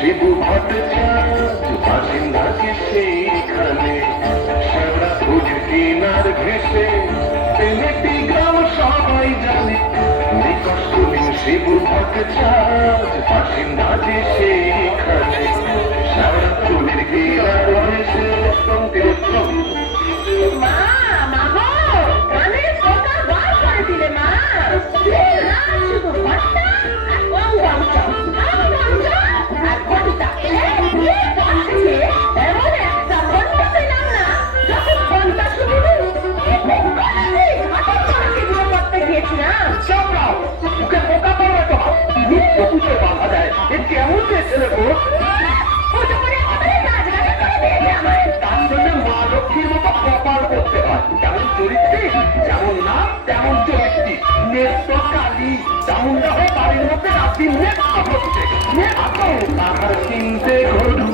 শিবু ভট্টাচার্য বাসিন্দা সেইখানে শ্যাওড়া পুজোর কিনার ঘেসে পেনেটি গ্রাম সবাই জানে শিবু ভট্টাচার্য বাসিন্দা সেইখানে শ্যাওড়া পুজোর কিনার ঘেসে যেমন না তেমন চরিত্রী নেত্র কালী চামুন্ডা হয়ে বাড়ির মধ্যে রাত্রি নেত্র হচ্ছে তাহার চিনতে ঘরু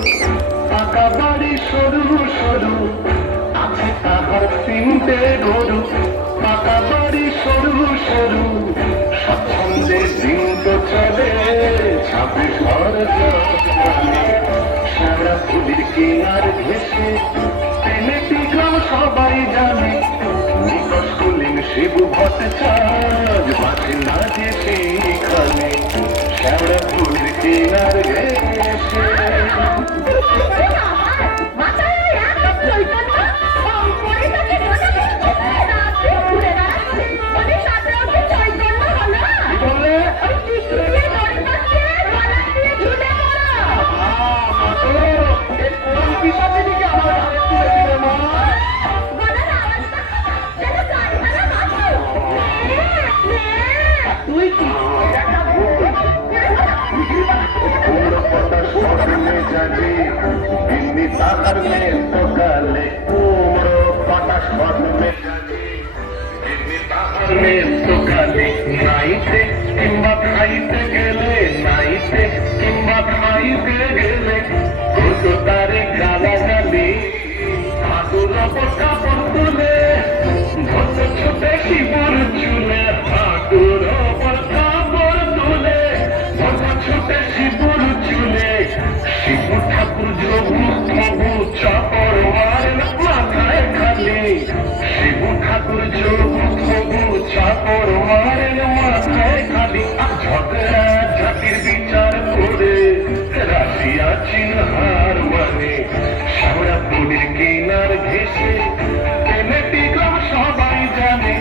পাকা বাড়ি সরু সরু আছে তাহার চিনতে ঘরু পাকা বাড়ি সরু সরু স্বচ্ছন্দে দিন তো চলে ছাপে ঘর সারা ফুলির কিনার ঘেসে পেনেটি গ্রাম সবাই জানে শিবু ভট্টাচার্য বাসিন্দা সেইখানে শ্যাওড়া ফুলির কিনার ঘেসে ताहर में तो गाले पूरो पटाश बाद में जाने ताहर में तो गाले नाइते किंबा खाइते गेले नाइते किंबा खाइते गेले तो तारे गाला गाली ठाकुर पक्का पड़तुले भक्त छुटे शिवर चुले ठाकुर पक्का पड़तुले भक्त छुटे शिवर चुले शिव ठाकुर जो চাপর মারেন মাথায় খালি শিবু ঠাকুর যোগু চাপর মারেন মাথায় খালি ঝগড়া ঝাঁকির বিচার করে রাশিয়া চিনহার মানে শ্যাওড়া পুলির কিনার ঘেসে পেনেটি গ্রাম সবাই জানে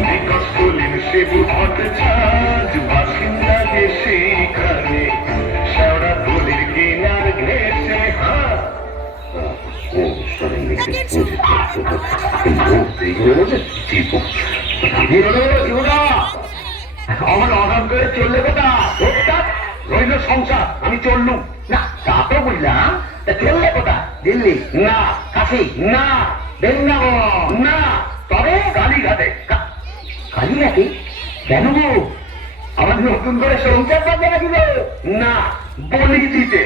নিকট পুলির শিবু ভট্টাচার্য বাসিন্দা সেইখানে শ্যাওড়া পুলির কিনার ঘেসে আমার অনাম করে চললে কোথা রইল সংসার আমি চললুম না তা তো বুঝলাম চললে কোথা দিল্লি না কাশি না বৃন্দাবন না তবে কালীঘাটে কালীঘাটে কেন গো আমার নতুন করে সংসার পাবে নাকি না বলি দিতে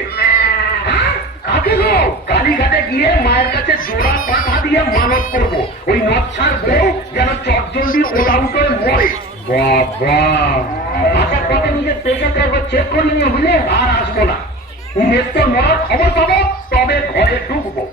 কাকে গো কালীঘাটে গিয়ে মায়ের কাছে জোড়া পাঠা দিয়ে মানত করবো ওই নচ্ছার বউ যেন চটজলদি ওলাউট হয়ে মরে বাবা আসার পথে নিজের প্রেশার একবার চেক করে নিয়ে বুঝলে আর আসবো না নেত্র মরার খবর পাবো তবে ঘরে ঢুকবো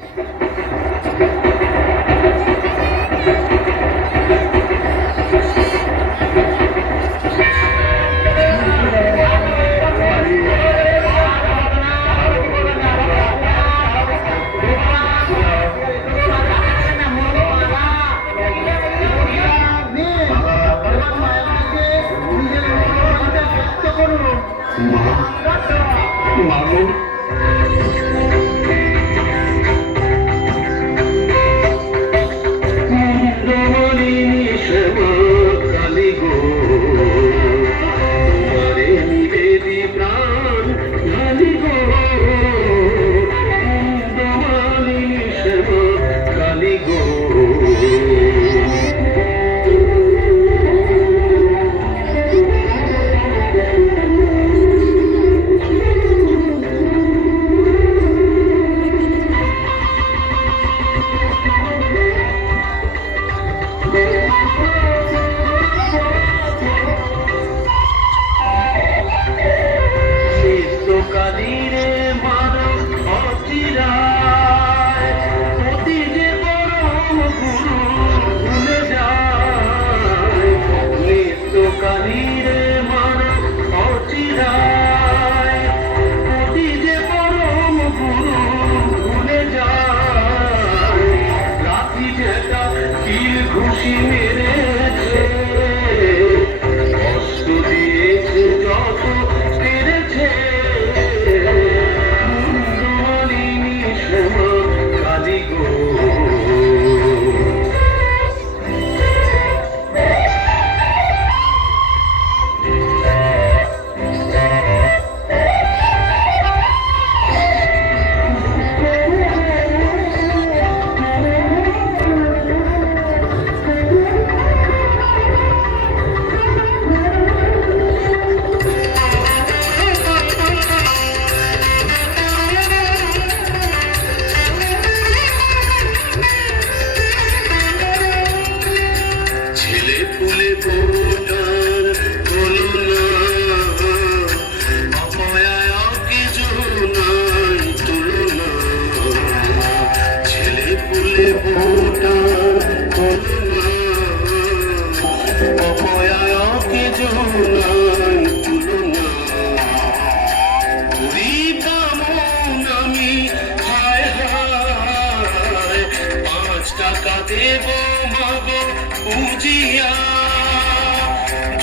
দেব মাগো বুঝিয়া,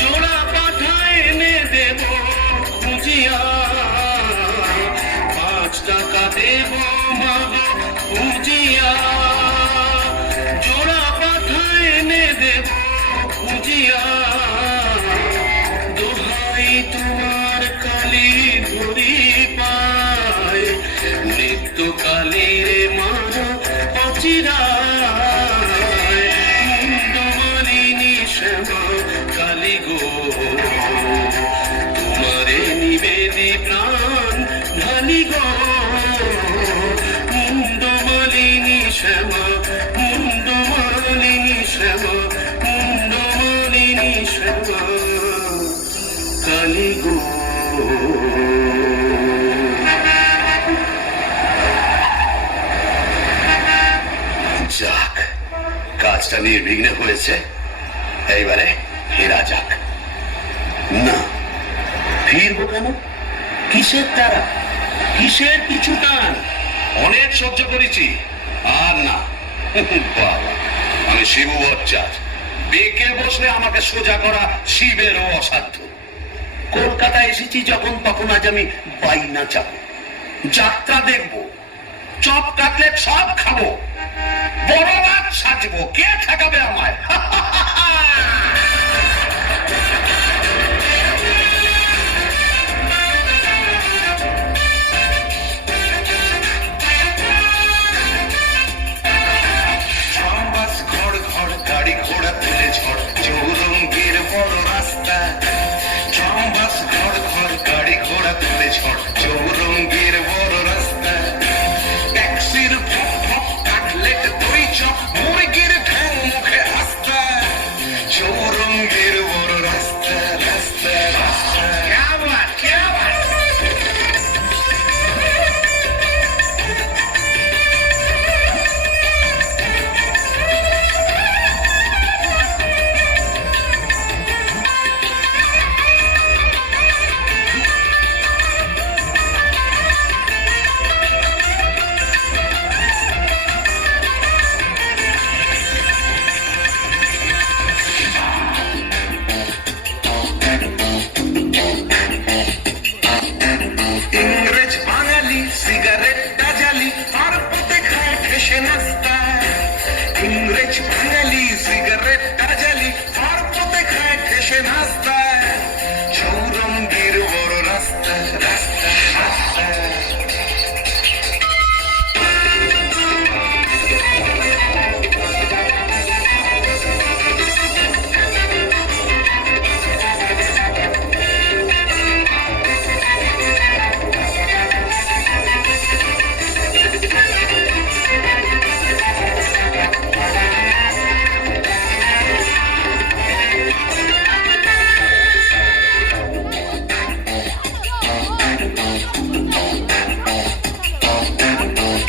জোড়া পাঠা এনে দেব বুঝিয়া, 5 টাকা দেব মাগো বুঝিয়া, জোড়া পাঠা এনে দেব বুঝিয়া, দোহাই তোমার কালী ধরি পায়, নিত্য কালীর মানো অচিরায়, মুন্ডমালিনী শ্যামা কালী গো, তোমারে নিবেদি প্রাণ ঢালি গো, মুন্ডমালিনী শ্যামা, মুন্ডমালিনী শ্যামা, মুন্ডমালিনী শ্যামা কালী গো। যাক, কাজটা নির্বিঘ্নে হয়েছে, এইবারে ফেরা যাক। না, ফিরবো কেন? কিসের তারা, কিসের কিছু টান? অনেক সহ্য করেছি, আর না। বাবা, আমি শিবু ভট্টাচার্য, বেঁকে বসলে আমাকে সোজা করা শিবেরও অসাধ্য। কলকাতায় এসেছি যখন, তখন আজ আমি বাইনা চাবো, যাত্রা দেখবো, চপ কাটলেট সব খাবো, বড় রাত সাজবো, কে ঠেকাবে আমায়? ঘর ঘর গাড়ি ঘোড়া তুলে ঝড়, চৌরঙ্গের বড় রাস্তা। ট্রামবাস ঘর ঘর গাড়ি ঘোড়া তুলে ঝড়, চৌরঙ্গের বড় রাস্তা। ট্যাক্সির ভক ভক কাটলেট দই চপ, মুরগির ঠ্যাং মুখে আস্তা, চৌরঙ্গের বড় রাস্তা, রাস্তা, রাস্তা। ক্যা বাত, ক্যা বাত। ইংরেজ বাঙালি সিগারেটটা জ্বালি, আর পথে খায় ঠেসে নাস্তা। ইংরেজ বাঙালি সিগারেটটা জ্বালি, আর পথে খায় ঠেসে নাস্তা। চৌরঙ্গীর বড় রাস্তা, রাস্তা, রাস্তা।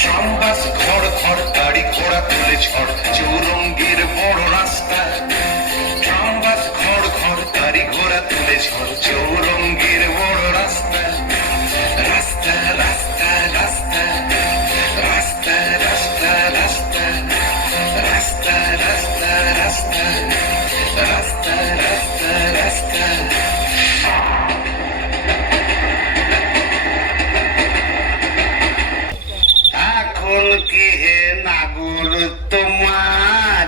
ট্রামবাস ঘর ঘর গাড়ি ঘোড়া তুলে ঝড়, চৌরঙ্গীর বড় রাস্তা। ট্রামবাস ঘর ঘর গাড়ি ঘোড়া তুলে ঝড়, চৌরঙ্গীর বড় রাস্তা। রাস্তা, রাস্তা, রাস্তা, রাস্তা, রাস্তা, রাস্তা, রাস্তা, রাস্তা, রাস্তা, রাস্তা, রাস্তা, রাস্তা। এখন কি হে নাগর তোমার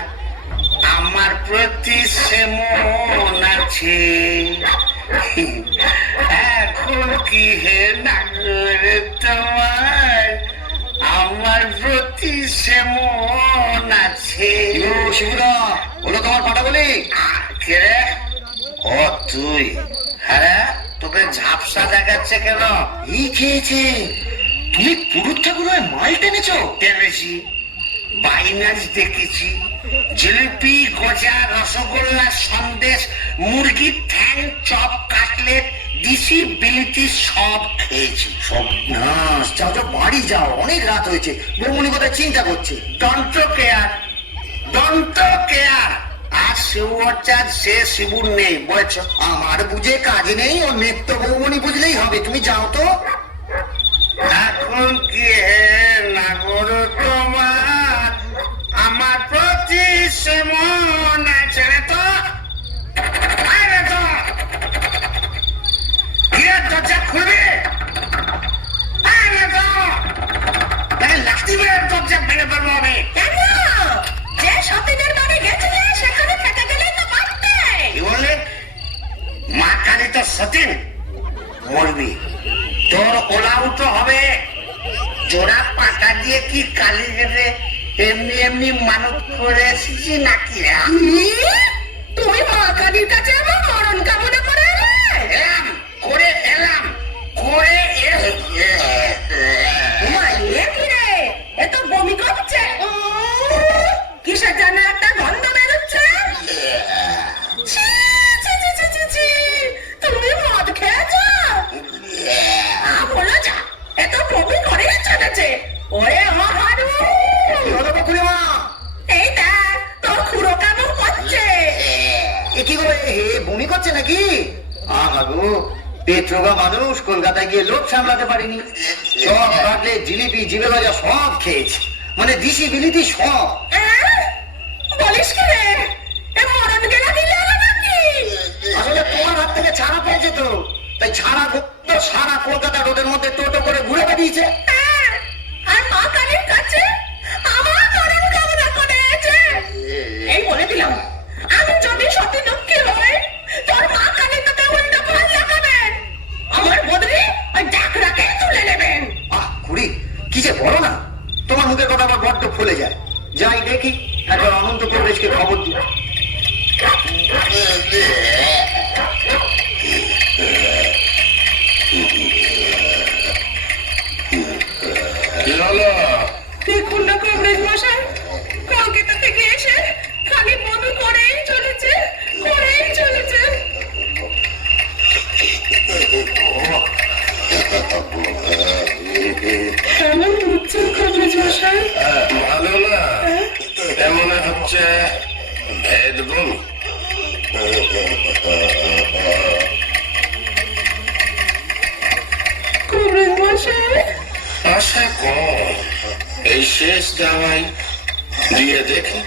আমার প্রতি সে মন আছে? এখন কি হে নাগর তোমার আমার প্রতি সে মন আছে? শিবুদা, বলো তোমার পাটা বলি। কে রে? ও তুই? হ্যাঁ, তোকে ঝাপসা দেখাচ্ছে কেন? ই খেয়েছে। তুমি পুরুত ঠাকুরের মাল টেনেছ? টেনেছি, বাইনাচ দেখেছি, জিলিপি, গজা, রসগোল্লা, সন্দেশ, মুরগির ঠ্যাং, চপ, কাটলেট, দিশি, বিলিতি সব খেয়েছি। সব নাশ, যাও যাও বাড়ি যাও, অনেক রাত হয়েছে। বৌমনি কোথায় চিন্তা করছে। দন্ত কেয়ার, দন্ত কেয়ার। আর শিবু ভট্টাচার্য, সে শিবুর নেই, বলেছ। আমার বুঝে কাজ নেই, ও নিত্য বৌমনি বুঝলেই হবে। তুমি যাও তো। এখন কি হে নাগর তোমার আমার প্রতি জোড়া পাতা দিয়ে কি কালী গেলে এমনি এমনি মানত করে এসেছি নাকি রে? তুমি মা কালীর কাছে আমার মরণ কামনা করে এলে? এলাম করে এলাম করে তোমার এ কি রে? এ তো বমি করছে। কিসের যেন একটা গন্ধ বেরোচ্ছে। ছি, ছি, ছি, ছি, ছি, ছি। তুমি মদ খেয়েছো? বলো যা, এ তো বমি করেই চলেছে। ওরে হারু, এই দেখ তোর খুড়ো কেমন করছে। কি করে বমি করছে নাকি? গো, পেট্রোগা মানুষ কলকাতায় গিয়ে লোক সামলাতে পারিনি, সব কাটলে জিলিপি জিবে ভাজা সব খেয়েছি, মানে দিশি বিলিতি সব। বলিস কি রে? এ মরণ গেলা দিলে নাকি? আসলে তোমার হাত থেকে ছাড়া পেয়েছে তো, তাই ছাড়া তো সারা কলকাতা রোডের মধ্যে টোটো করে ঘুরে বেরিয়েছে। আর মা কালীর কাছে আমার মরণ কামনা করেছে। এই বলে দিলাম, আমি যদি সতী লক্ষ্মী হই, তোর মা কালী তোকে উল্টো ফল লাগাবেন। আমার বদলে ওই ডাকরাকে তুলে নেবেন। খুড়ি কি যে বলো না, তোমার মুখের কথা আবার বড্ড ফুলে যায়। যাই দেখি একবার অনন্ত প্রদেশকে খবর দিই। দেখুন না কংগ্রেস মশাই, কলকাতা থেকে এসে খালি বমি করেই চলেছে, করেই চলেছে। কেমন হচ্ছে কংগ্রেস মশাই? ভালো না এমন হচ্ছে ভেদ বমি। কংগ্রেস মশাই, আশা কম এই শেষ জামাই দিয়ে দেখি।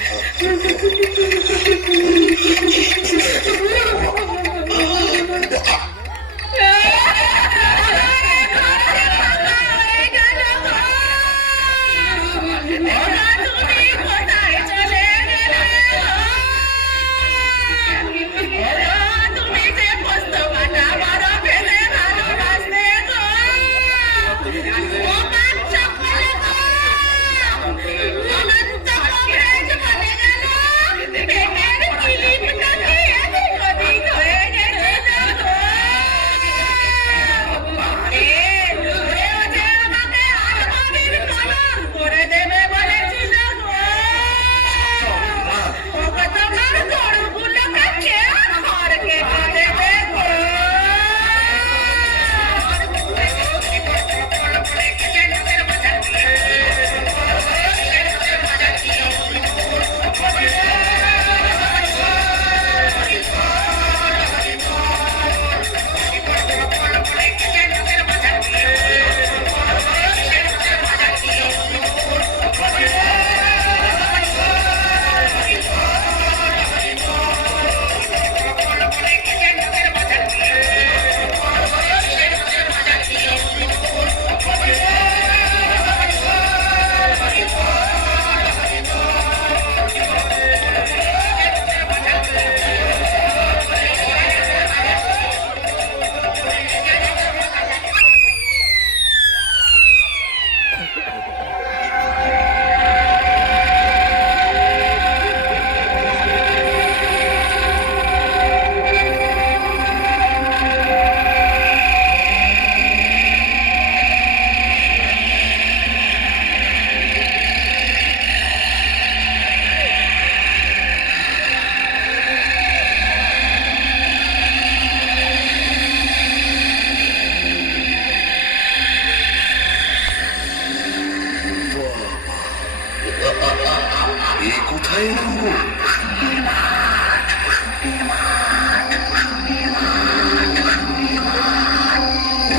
কোথায় নামবো?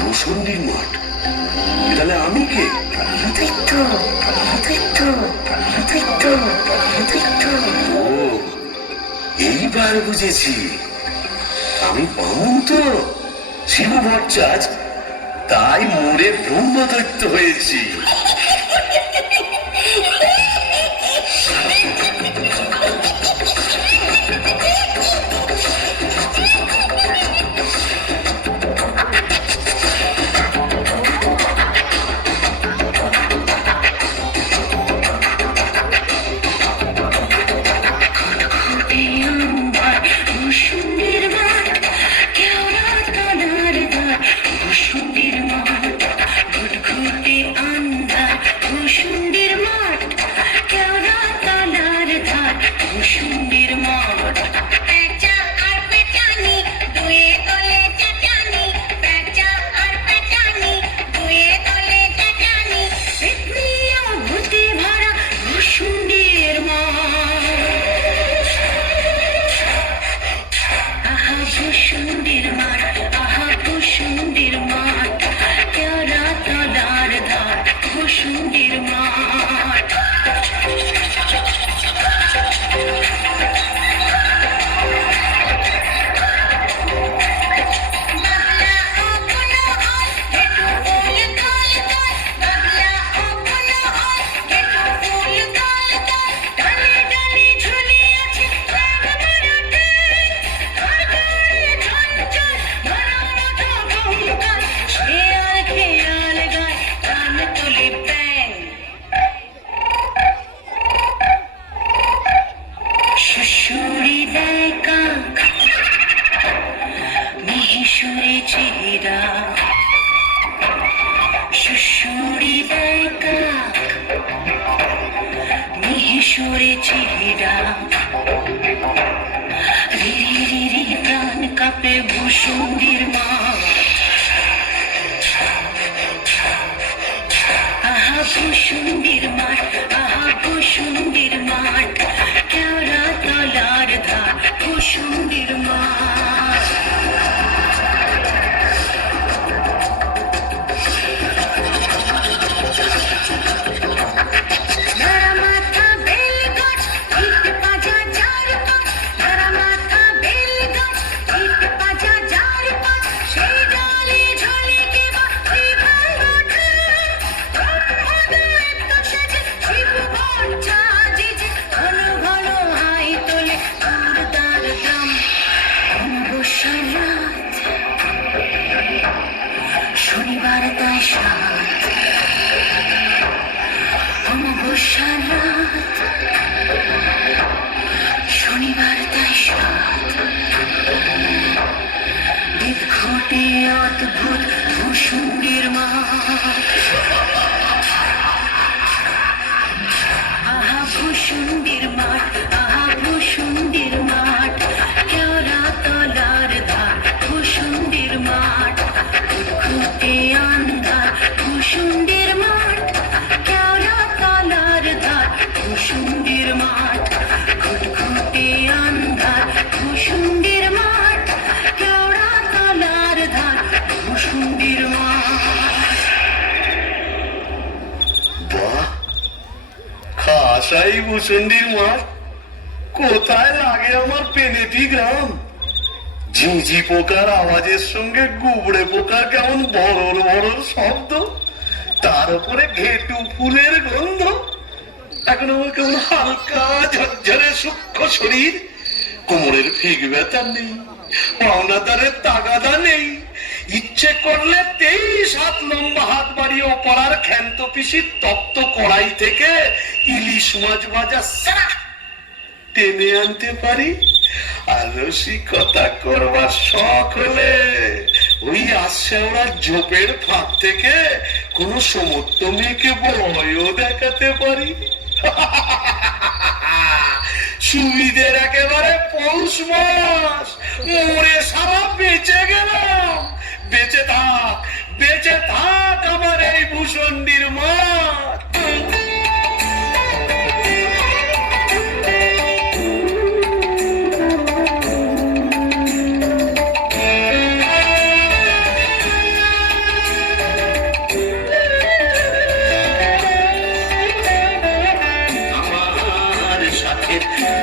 ভূষণ্ডির মাঠ। তাহলে আমি কে? ও, এইবার বুঝেছি, আমি বামুন তো, শিব ভট্টাচার্য, তাই মোড়ে ব্রহ্মদৈত্য হয়েছি। সরেছে হীরা রিরি প্রাণ কাঁপে ভূষুণ্ডির মা আহা ভূষুণ্ডির মাঠ আহা ভূষুণ্ডির মাঠ কেওড়া তলার ধার ভূষুণ্ডির মাঠ শনিবার তাই সাত অমাবস্যার রাত শনিবার তাই সাত বিঘটে অদ্ভুত ভূষুণ্ডির মাঠ আহা ভূষুণ্ডির মাঠ আহা ভূষুণ্ডির মাঠ কেওড়া তলার ধার ভূষুণ্ডির মাঠ খুঁটে আন্ধার ভূষুণ্ডির মাঠ কেওড়া তলার ধার ভূষুণ্ডির মাঠ খুঁটে আন্ধার ভূষুণ্ডির মাঠ কেওড়া তলার ধার ভূষুণ্ডির মাঠ বাহ, খাসাই ভূষুণ্ডির মাঠ কোথায় লাগে আমার পেনেটি গ্রাম। ঝিঁঝি পোকার আওয়াজের সঙ্গে গুবড়ে পোকার কেমন বড় বড় শব্দ, তার উপরে ঘেটু ফুলের গন্ধ। এখন আমার কেমন হালকা ঝরঝরে সূক্ষ্ম শরীর, কোমরের ফিক ব্যথা নেই, পাওনাদারের তাগাদা নেই। ইচ্ছে করলে 23 লম্বা হাত বাড়িয়ে ওপরার ক্ষান্ত পিসির তপ্ত কড়াই থেকে ইলিশ মাছ ভাজা সারা টেনে আনতে পারি। আর রসিকতা করবার শখ হলে ওই আশেওড়া ঝোপের ফাঁক থেকে কোন সমর্থ মেয়েকে ভয়ও দেখাতে পারি। সুবিধের একেবারে পৌষ মাস, মরে সারা বেঁচে গেলাম। বেঁচে থাক আমার এই ভূষণ্ডির মাঠ।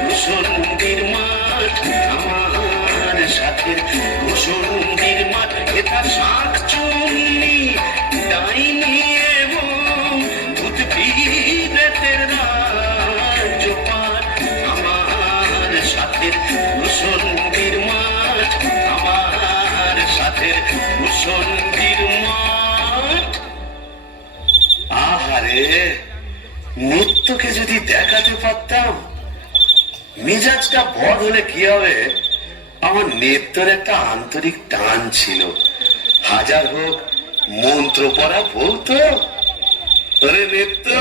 ভূষণ্ডির মাঠ আমার সাথে ভূষণ্ডির মাঠ এটা শাক চুন্নি ডাইনি এবং উদ্ভিদের রাজ্যপাল। আমার সাথে ভূষণ্ডির মাঠ আমার সাথে ভূষণ্ডির মাঠ। আহারে, নৃত্যকে যদি দেখাতে পারতাম, মেজাজটা বড় হলে কি হবে। আমার নেত্রের একটা আন্তরিক টান ছিল, হাজার হোক মন্ত্র পড়া বলতো। আরে নেত্র,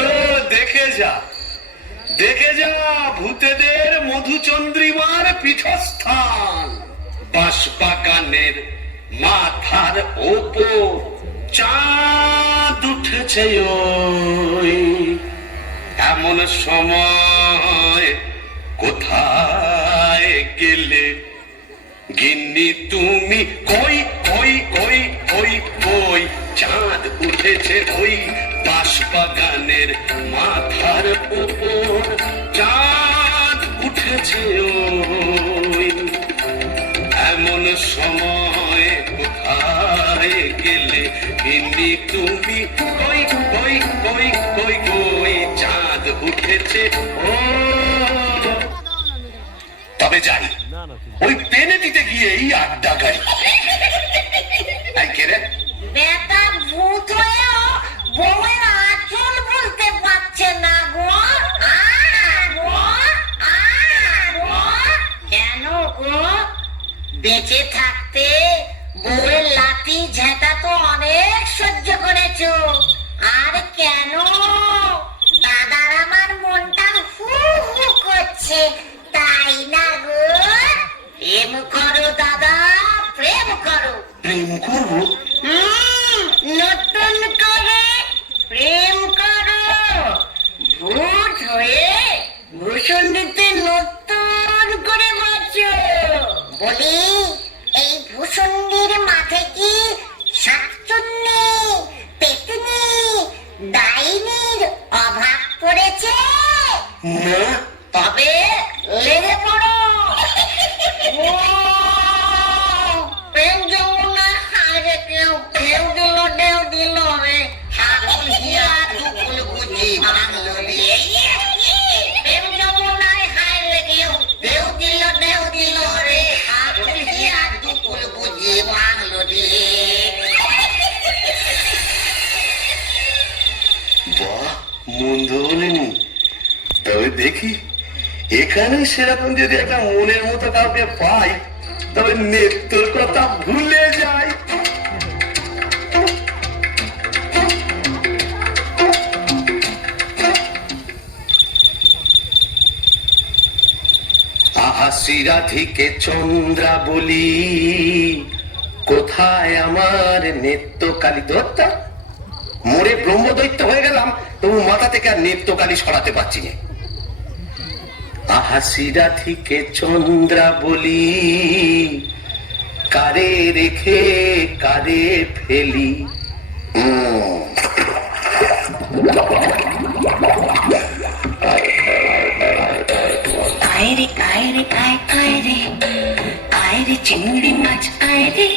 দেখে যা ভূতেদের মধুচন্দ্রিমার পীঠস্থান। বাঁশবাগানের মাথার ওপর চাঁদ উঠেছে ওই এমন সময় কোথায় গেলে গিন্নি তুমি? কই কই কই কই কই চাঁদ উঠেছে ওই বাঁশবাগানের মাথার উপর, চাঁদ উঠেছে ওই এমন সময় কোথায় গেলে গিন্নি তুমি? কই কই কই কই কই চাঁদ উঠেছে ও। তবে যাই, ওই পেনেটিতে গিয়েই আড্ডা গাড়ি। বেটা ভূত হয়েও বউয়ের আঁচল বলতে পারছে না গো। কেন গো? বেঁচে থাকতে বউয়ের লাঠি ঝেঁটা তো অনেক সহ্য করেছো, আর কেন দাদার আমার মনটা হু না, তবে লেগে পড়ো। ও, প্রেম যমুনা হারে কেউ কেউ দিল রে, ছাগল হিয়া দুকুল বুঝি ভাঙলো রে। প্রেম যমুনায় হারে কেউ দেও দিল রে, ছাগল হিয়া দুকুল বুঝি ভাঙলো রে। বাহ, মন্দ বলেনি। তবে দেখি এখানে সেরকম যদি একটা মনের মতো কাউকে পাই, তবে নেত্রর কথা ভুলে যাই। আহা শ্রীরাধিকে চন্দ্রা বলি, কোথায় আমার নেত্রকালী দত্তা? মোরে ব্রহ্মদৈত্য হয়ে গেলাম, তবু মাথা থেকে আর নেত্রকালী সরাতে পারছি না। আহা শ্রীরাধিকে চন্দ্রা বলি, কারে রেখে কারে ফেলি। আয় রে আয় রে আয় রে চিংড়ি মাছ আয় রে,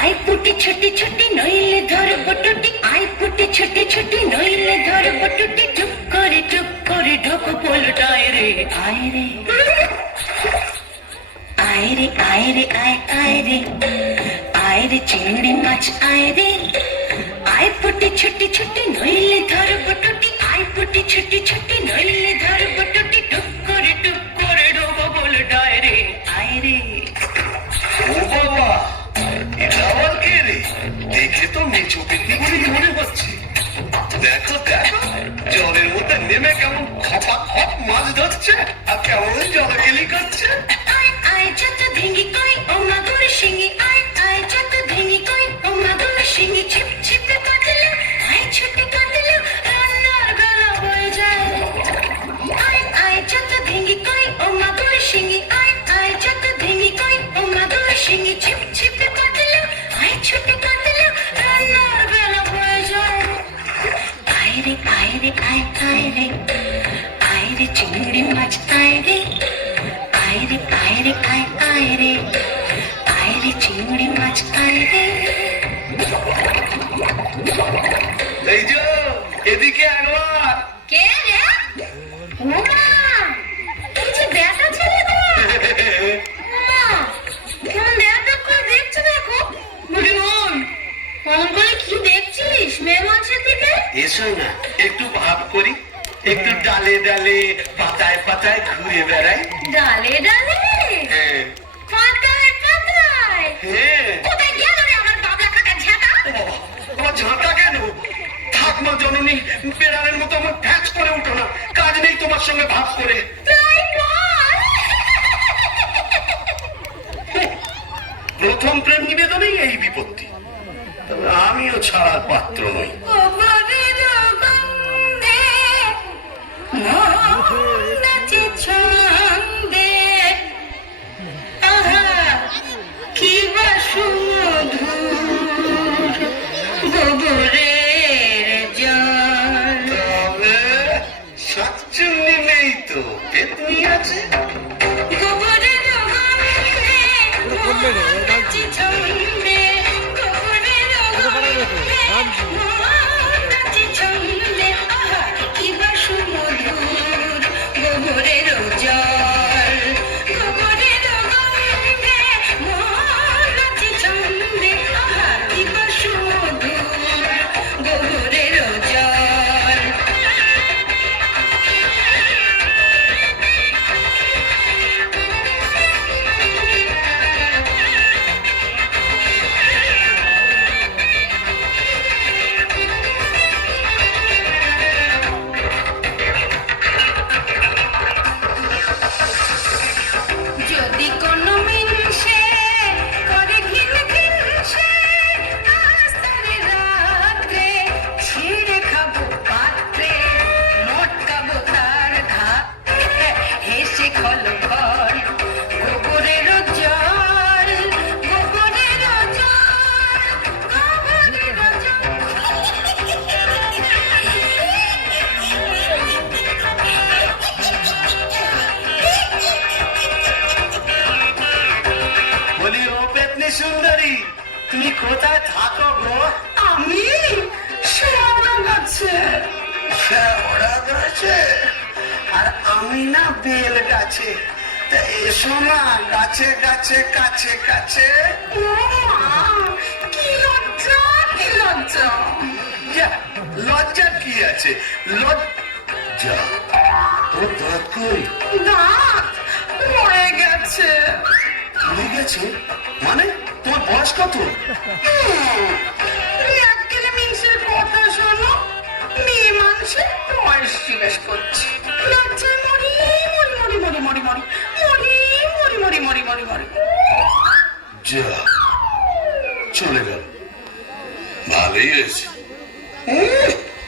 আয় পুটি ছোটি ছোটি নইলে ধরব টুটি, আয় পুটি ছোটি ছোটি নইলে ধরব টুটি, টুক করে ঢোক পোলটায় রে আয় রে। আয় রে আয় রে আয় রে চিংড়ি মাছ আয় রে, আয় পুটি ছোটি ছোটি নইলে ধরব টুটি, আয় পুটি ছোটি ছোটি নইলে ধরব টুটি, টুক করে ঢোক পোলটায় রে আয় রে। ও বাবা, এটা আবার কে রে? দেখে তো মেচো পেটনি বলে মনে হচ্ছে। দেখো জলের মধ্যে নেমে কেমন খপা খপ মাছ ধরছে, আর কেমন জলগেলি করছে। আয় যত ভেঙ্গি কই ও মাগুর শিঙি, আয় যত ভেঙ্গি কই ও মাগুর শিঙি, ছিপ ছিপে কাটলে আয় ছুটে কাটলে রান্নার বেলা হয়ে যায়। আয় যত ভেঙ্গি কই ও মাগুর শিঙি, আয় যত ভেঙ্গি কই ও মাগুর শিঙি, ছিপ ছিপে কাটলে আয় ছুটে কাটলে রান্নার বেলা হয়ে যায়। আয় রে চিংড়ি মাছ আয় রে, আয় রে চিংড়ি মাছ আয় রে। এই যে এদিকে একবার। কে রে? ওমা, এই যে বেটা ছেলে গো। ওমা, কেমন বেটা করে দেখছো দেখো। বুড়িমন, কেমন করে কি দেখছিস মেয়ে মানুষের দিকে? এসো না, একটু ভাব করি, একটু ডালে ডালে পাতায় পাতায় ঘুরে বেড়াই। ডালে ডালে হ্যাঁ পাতায় পাতায়, হ্যাঁ। কোথায় গেল রে আমার বাবলা কাকা ঝাঁটা? আমার ঝাঁটা কেন? থাক মা জননী, বেড়ালের মতো আমার ভ্যাচ করে উঠো না, কাজ নেই তোমার সঙ্গে ভাব করে। তাই বল। প্রথম প্রেম নিবেদনেই এই বিপত্তি, তবে আমিও ছাড়ার পাত্র নই। গোবরের গন্ধে মন নাচে ছন্দে, আহা কি বা সুমধুর গোবরের জল। তবে শাকচুন্নি নেই তো, পেতনি আছে। গোবরের গন্ধে মন নাচে ছন্দে, গোবরের গন্ধে মন শেওড়া গাছে আর আমি না বেল গাছে। তা এসো না গাছে গাছে কাছে কাছে। ও মা, কি লজ্জা, কি লজ্জা। যা, লজ্জার কি আছে? লজ্জা ও দাঁত কই? দাঁত পড়ে গেছে। পড়ে গেছে মানে? তোমার বয়স কত? এক গেলে মিংসের কথা শোনো, মেয়ে মানুষের বয়স জিজ্ঞেস করছে। লজ্জায় মরি মরি মরি মরি মরি মরি মরি মরি মরি মরি মরি মরি। যা, চলে গেল। ভালোই হয়েছে।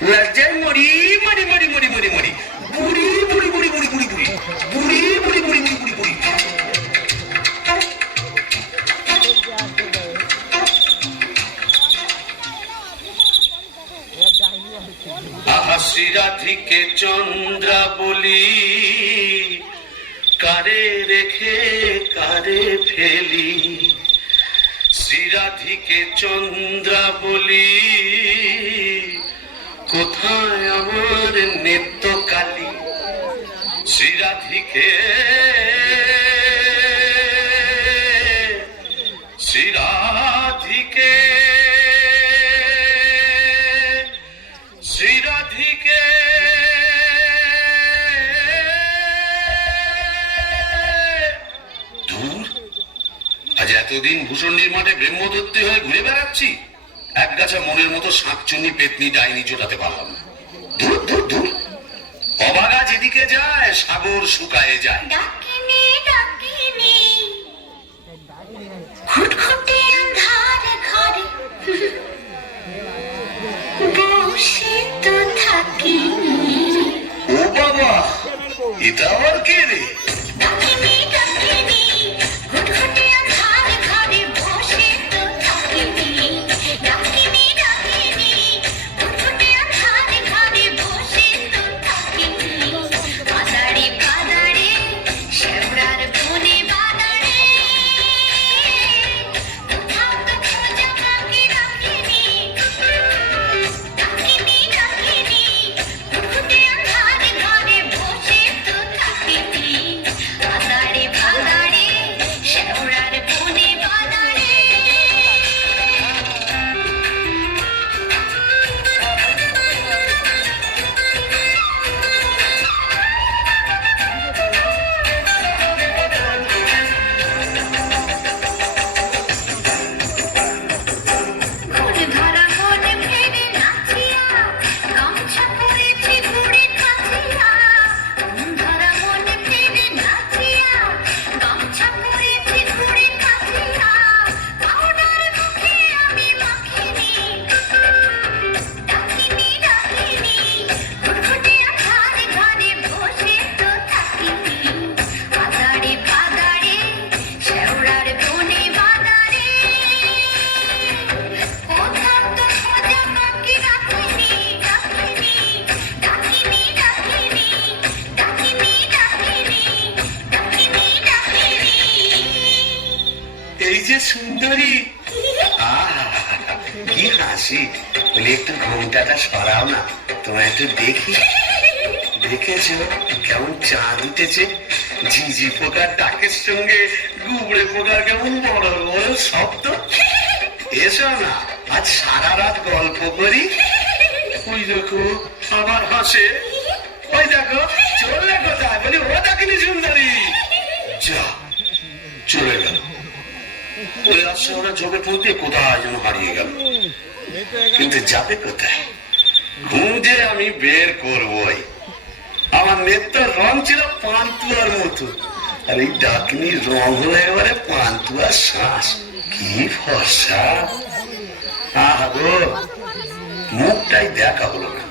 লজ্জায় মরি মরি মরি মরি মরি মরি বুড়ি বুড়ি বুড়ি বুড়ি বুড়ি বুড়ি বুড়ি বুড়ি বুড়ি বুড়ি বুড়ি বুড়ি। আহা শ্রীরাধিকে চন্দ্রা বলি, কারে রেখে কারে ফেলি। শ্রীরাধিকে চন্দ্রা বলি, কোথায় আমার নিত্য কালী। শ্রীরাধিকে শ্রীরাধিকে শ্রীরাধিকে দূর, আজ এতদিন ভূষণ্ডির মাঠে ব্রহ্মদত্তি হয়ে ঘুরে বেড়াচ্ছি, এক গাছা মনের মতো শাঁকচুন্নি পেতনি ডাইনি জোটাতে পারলাম না। দূর দূর দূর, অবাগা যেদিকে যায় সাগর শুকায়ে যায়। ডাকিনি ডাকিনি খুটখুটে আঁধার ঘরে বসে তো থাকিনি। ও বাবা, এটা আবার কে রে? ডাকিনি ডাকিনি খুটখুটে আঁধার ঘরে বসে তো থাকিনি। ডাকিনি ডাকিনি খুটখুটে আঁধার ঘরে বসে তো থাকিনি। বাদাড়ে বাদাড়ে শেওড়ার বনে বাদাড়ে, কোথাও তো খোঁজা পাখি রাখিনি। ডাকিনি ডাকিনি খুটখুটে আঁধার ঘরে বসে তো থাকিনি। বাদাড়ে বাদাড়ে শেওড়ার বনে বাদাড়ে। ঘুর ধরা মনে ফেরে নাচিয়া, গামছা পরেছি বুড়ি কাছিয়া। ঘুর ধরা মনে ফেরে নাচিয়া, গামছা পরেছি বুড়ি কাছিয়া। পাউডার মুখে আমি মাখিনি। ডাকিনি ডাকিনি খুটখুটে আঁধার ঘরে বসে তো থাকিনি। বাদাড়ে বাদাড়ে শেওড়ার বনে বাদাড়ে, কোথাও তো খোঁজা পাখি রাখিনি। ডাকিনি ডাকিনি ডাকিনি ডাকিনি ডাকিনি ডাকিনি ডাকিনি। এই যে সুন্দরী, আহা কি হাসি। বলি একটু ঘোমটাটা সরাও না, তোমায় একটু দেখি। দেখেছো কেমন চাঁদ উঠেছে? ঝিঝি পোকার ডাকের সঙ্গে গুবড়ে পোকার কেমন বড় বড় শব্দ। এসো না, আজ সারা রাত গল্প করি। ওই দেখো আবার হাসে। ওই দেখো চললে কোথায়? বলি ও ডাকিনি সুন্দরী। যা, চলে গেল। ওই আসছে ওরা জবে পৌঁছে কোথায় যেন হারিয়ে গেল। কিন্তু যাবে কোথায়? খুঁজে আমি বের করবই। আমার নেত্র রং ছিল পান্তুয়ার মতো, আর এই ডাকিনির রং হলো এবারে পান্তুয়ার শ্বাস। কি ফর্সা! আহা গো, মুখটাই দেখা হলো না।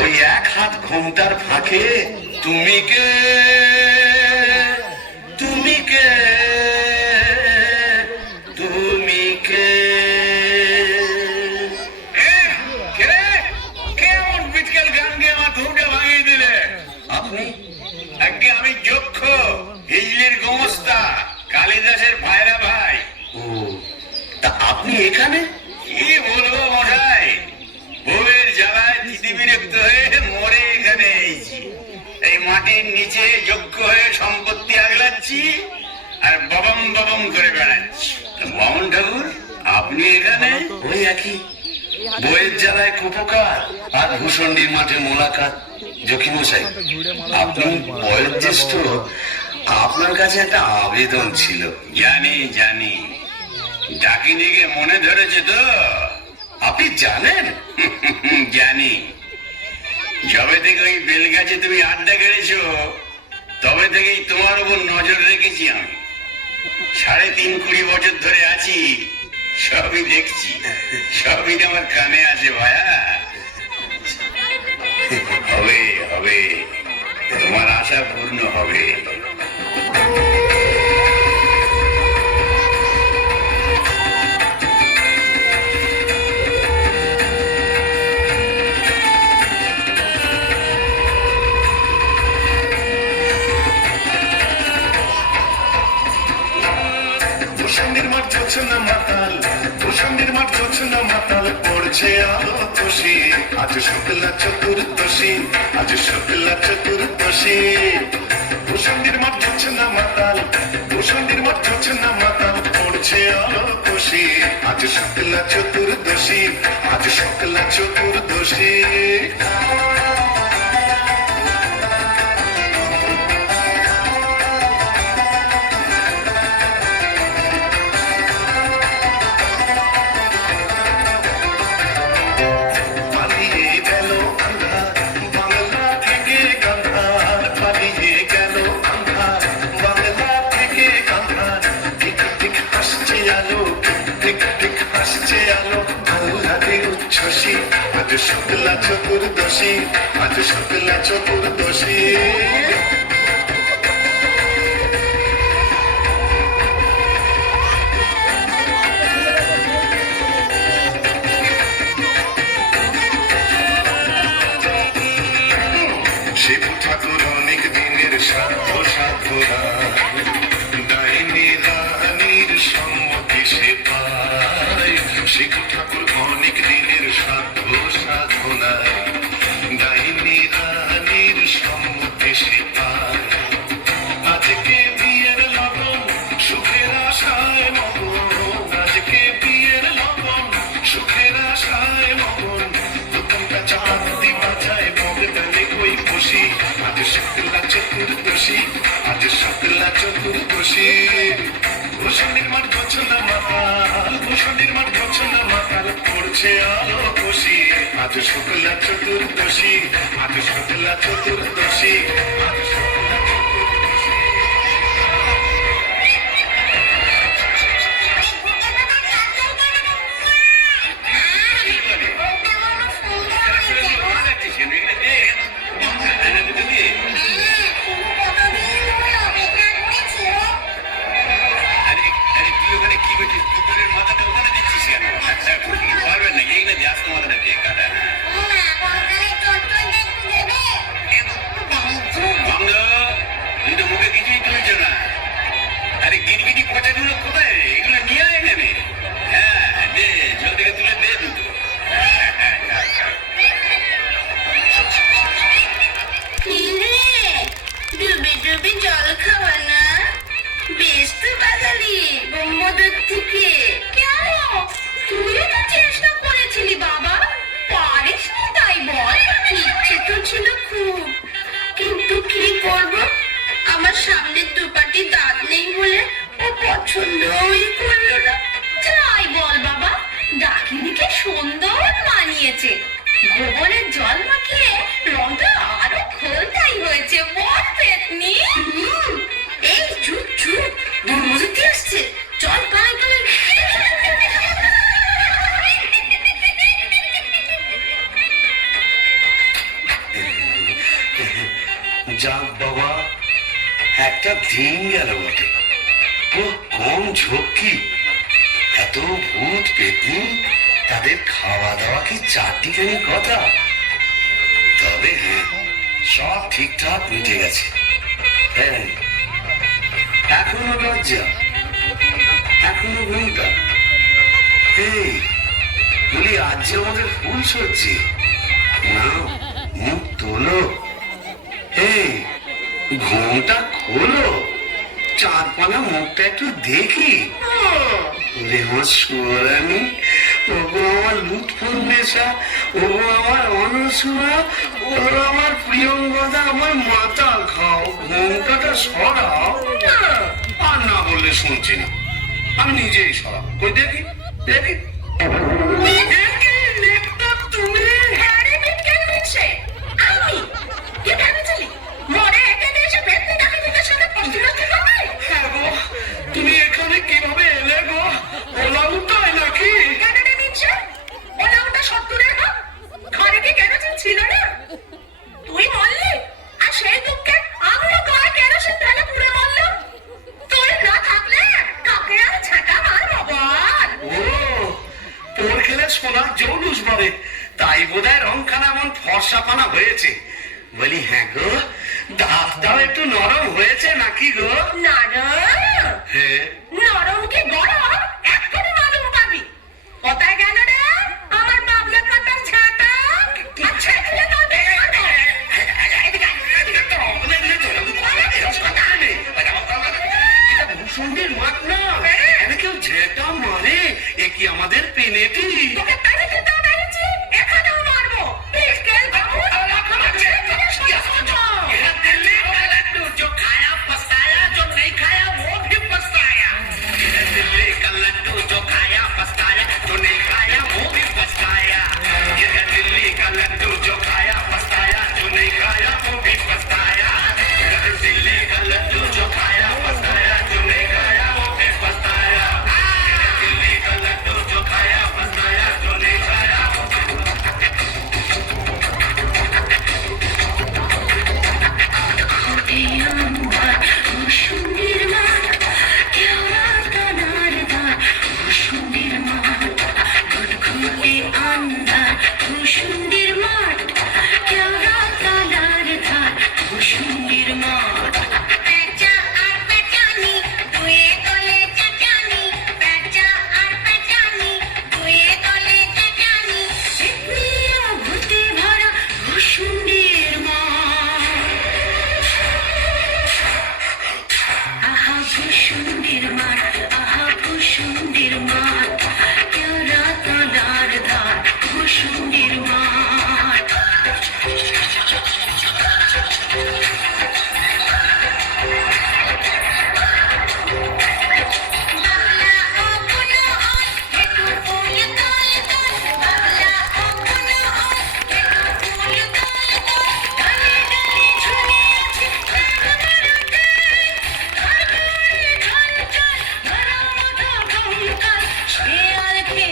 ওই এক হাত ঘোমটার ফাঁকে তুমি কে, তুমি কে, তুমি কে? কেমন বিটকেল গান গিয়ে আমার ধুমকে ভাঙিয়ে দিলে? আপনি? আগে আমি যক্ষ, হিজলির গোমস্তা, কালিদাসের ভাইরা ভাই। ও, তা আপনি এখানে? কি বলবো মশাই, বউয়ের জ্বালায় দিদি বিরক্ত হয়ে মাটির নিচে যোগ্য হয়ে সম্পত্তি আগলাচ্ছি আর ববম ববম করে বেড়াচ্ছি। বামন ঠাকুর, আপনি এখানে? ওই একই বইয়ের জ্বালায় কুপকার আর ভূষণ্ডির মাঠে মোলাকাত। জকিমশাই, আপনি বয়োজ্যেষ্ঠ, আপনার কাছে একটা আবেদন ছিল। জানি জানি, ডাকিনিকে মনে ধরেছে তো? আপনি জানেন? জানি। যবে থেকে ওই বেলগাছে তুমি আড্ডা কেড়েছো, তবে থেকেই তোমার উপর নজর রেখেছি আমি। ৩.৫-৪০ বছর ধরে আছি, সবই দেখছি, সবই আমার কানে আসে ভায়া। হবে হবে, তোমার আশা পূর্ণ হবে। ভূষণ্ডির মাঠ জোছনা মাতাল, ভূষণ্ডির মাঠ জোছনা মাতাল, পড়ছে আলো খুশি। আজ শুক্লা চতুর্দশী, আজ শুক্লা চতুর্দশী। ভূষণ্ডির মাঠ জোছনা মাতাল, ভূষণ্ডির মাঠ জোছনা মাতাল, পড়ছে আলো খুশি। আজ শুক্লা চতুর্দশী, আজ শুক্লা চতুর্দশী। আজ শুক্লা চতুর্দশী, আজ শুক্লা চতুর্দশী। শিব ঠাকুর অনেক দিনের সাধ্য সাধনা, ডাইনি রানীর সম্মতি সে পায়। শিব ঠাকুর অনেক দিনের সাধ্য সাধনায়, ডাইনি রানীর সম্মতি সে পায়। আজকে বিয়ের লগন, সুখের আশায় মগন, আজকে বিয়ের লগন, সুখের আশায় মগন। দোকানটা চাঁদি বাজায়, মগদানে কই খুশি। আজ শুক্লা চতুর্দশী, আজ শুক্লা চতুর্দশী। ভূষণ্ডির মাঠ জোছনা মাতাল, ভূষণ্ডির মাঠ জোছনা মাতাল, পড়ছে আলো খুশি। আজ শুক্লা চতুর্দশী, আজ শুক্লা চতুর্দশী, আজ শুক্লা চতুর্দশী। জল খাওয়া না, বেশ তো বাঙালি ব্রহ্মদূত থেকে। কেন, তুইও তো চেষ্টা করেছিলি বাবা, পারিস নি তাই বল? ইচ্ছে তো ছিল খুব, কিন্তু কি করব, আমার সামনের দুপাটি দাঁত নেই বলে ও পছন্দই করলো না। যাই বল বাবা, ডাকিনিকে সুন্দর মানিয়েছে। গোবরের জল মাখিয়ে রংটা আরো খোলতাই হয়েছে, বল পেতনি? এই চুপ চুপ, ব্রহ্মদূতি আসছে, চল পালাই পালাই। যাক বাবা, একটা দিন গেল বটে। ও কম ঝক্কি, এত ভূত পেতনি, তাদের খাওয়া দাওয়া কি চারটিখানি কথা? তবে হ্যাঁ, সব ঠিকঠাক মিটে গেছে। হ্যাঁ, এখনো লজ্জা, এখনো ভূমিকা। এই বলি, আজ যে আমাদের ফুল সজ্জে, না মুখ তোলো। এই ঘুমটা খোলো, চাঁদ পানা মুখটা একটু দেখি। ওরে আমার সুরানি, ওগো আমার লুৎফুল নেশা, ওগো আমার অনুসুরা, ওগো আমার প্রিয়ঙ্গদা, আমার মাথা খাও, ঘুমটাটা সরাও। আর না বললে শুনছি না, আমি নিজেই সরাবো। কই দেখি দেখি দেখি নেকটা তুমি। হ্যাঁ রে, বিজ্ঞান হচ্ছে। আমি? কে ভেবেছিলি? মরে এখানে এসে ব্যক্তি ডাকাতিদের সাথে পস্তুরস্তি করবে? হ্যাঁ গো, তুমি এখানে কিভাবে এলে গো? ওলা উঠায় নাকি? কেন রে মিনছে? ওলা ওটা সত্তরের বাপ? ঘরে কি কেরোসিন ছিল না? তুই মরলি, আর সেই দুঃখে আমিও গায়ে কেরোসিন ঢেলে পুড়ে মরলাম। তুই না থাকলে কাকে আর ঝাঁটা মারবো বল? ও, তোর খেলে সোনার জৌলুস বলে, তাই বোধহয় রংখানা এমন ফর্সাপানা হয়েছে। বলি হ্যাঁ গো, দাঁতটাও একটু নরম হয়েছে নাকি গো? নরম? হ্যাঁ। নরম কি গরম?